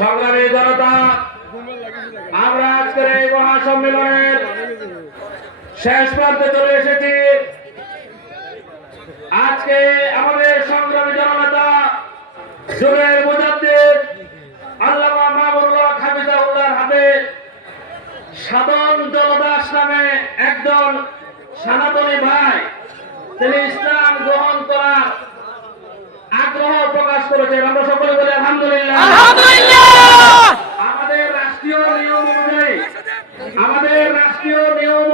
সংগ্রামী জনতা, আমরা আজকের এই মহাসম্মেলনের শেষ প্রান্তে চলে এসেছি। আজকে আমাদের সংগ্রামী জননেতা যুগের মুজাদ্দিদ আল্লামা মামুনুল্লাহ হাফিজাহুল্লাহর হাতে সাধন জলদাস নামে একজন সনাতনী ভাই, তিনি ইসলাম গ্রহণ করার আগ্রহ প্রকাশ করেছেন। আমরা সকলে বলি আলহামদুলিল্লাহ। আমাদের রাষ্ট্রীয় নিয়ম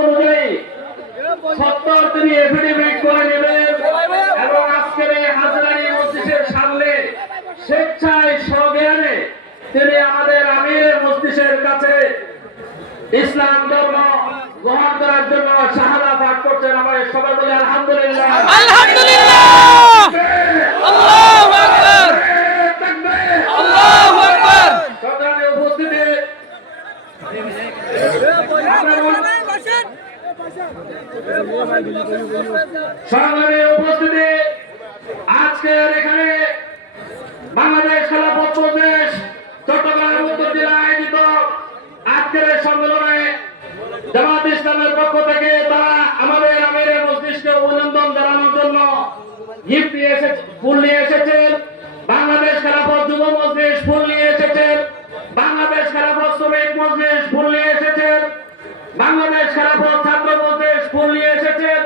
অনুযায়ী 70 তিনি এফিডেভিট করে নেবেন এবং আজকের এই হাজারানী মসজিদের সামনে স্বেচ্ছায় সজ্ঞানে তিনি আমাদের আমিরের মসজিদের কাছে ইসলাম ধর্ম গ্রহণ করার জন্য শাহাদা পাঠ করছেন। আমরা সবাই বলি আলহামদুলিল্লাহ। আলহামদুলিল্লাহ, আল্লাহু আকবার, আল্লাহু আকবার। সংগ্রামী উপস্থিতি, আজকের এখানে বাংলাদেশ খেলাফত মজলিস চট্টগ্রাম উত্তর জেলা আয়োজিত আজকের সম্মেলনে জামাত ইসলামের পক্ষ থেকে তারা আমাদের আমিরের মসজিদকে অভিনন্দন জানানোর জন্য গিফট নিয়ে ফুল নিয়ে এসেছেন। বাংলাদেশ খেলাফত যুব মজলিস ফুল নিয়ে এসেছেন, বাংলাদেশ খেলাফত শ্রমিক মজলিস ফুল নিয়ে এসেছেন, বাংলাদেশ খেলাফত ছাত্র মজলিস ফুল নিয়ে এসেছেন।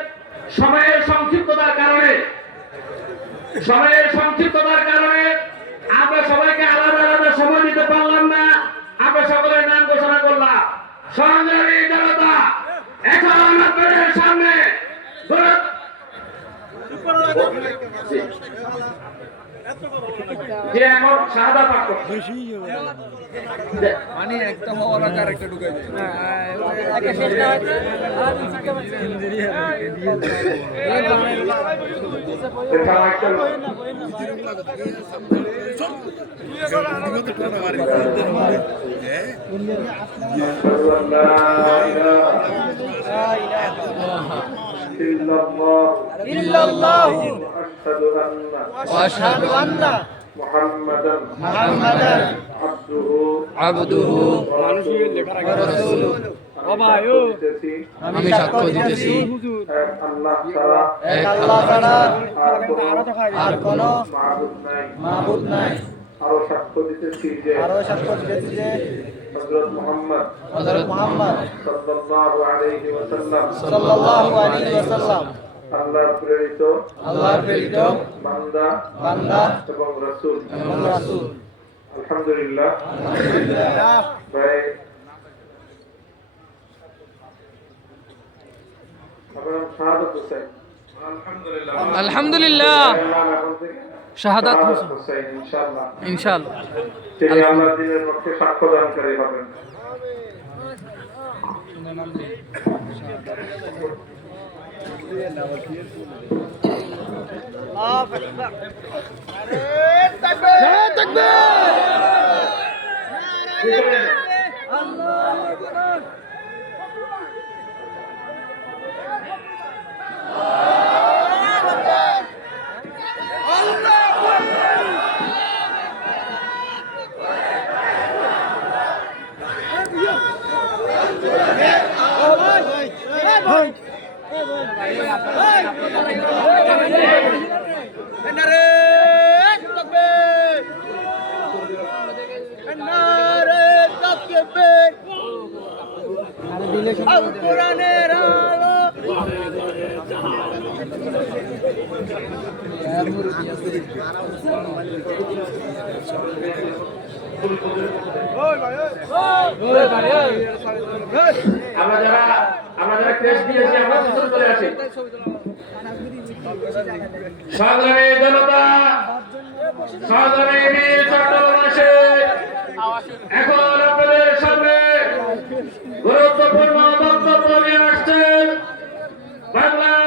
সময়ের সংক্ষিপ্ততার কারণে আমরা সবাইকে আলাদা আলাদা সময় দিতে পারলাম না। আমরা সকলের নাম ঘোষণা করলাম। সংগ্রামী জনতা, এখন আপনাদের সামনে যে এখন শাহাদা পাঠ করছে মানে একটা হওয়ার আগে একটা ঢুকাই ইল্লাল্লাহু আশহাদু আন্না মুহাম্মাদান আবদুহু ওয়া রাসূলুহু। আমি সাক্ষ্য দিতেছি এক আল্লাহ ছাড়া আর কোনো মাবুদ নাই। আরো সাক্ষ্য দিতেছি যে হযরত মুহাম্মদ সাল্লাল্লাহু আলাইহি ওয়াসাল্লাম আল্লাহর প্রেরিত বান্দা এবং রাসূল। আলহামদুলিল্লাহ। ভাই আপনারা শাহাদাত হোসেন। আলহামদুলিল্লাহ। শাহাদাত হোসেন ইনশাআল্লাহ ইনশাআল্লাহ তিনি আল্লাহর দ্বীনের পক্ষে সাক্ষ্যদানকারী হবেন। আমরা যারা ক্রেশ দিয়েছি আমরা পিছনে চলে আসি। সংগ্রামী জনতা,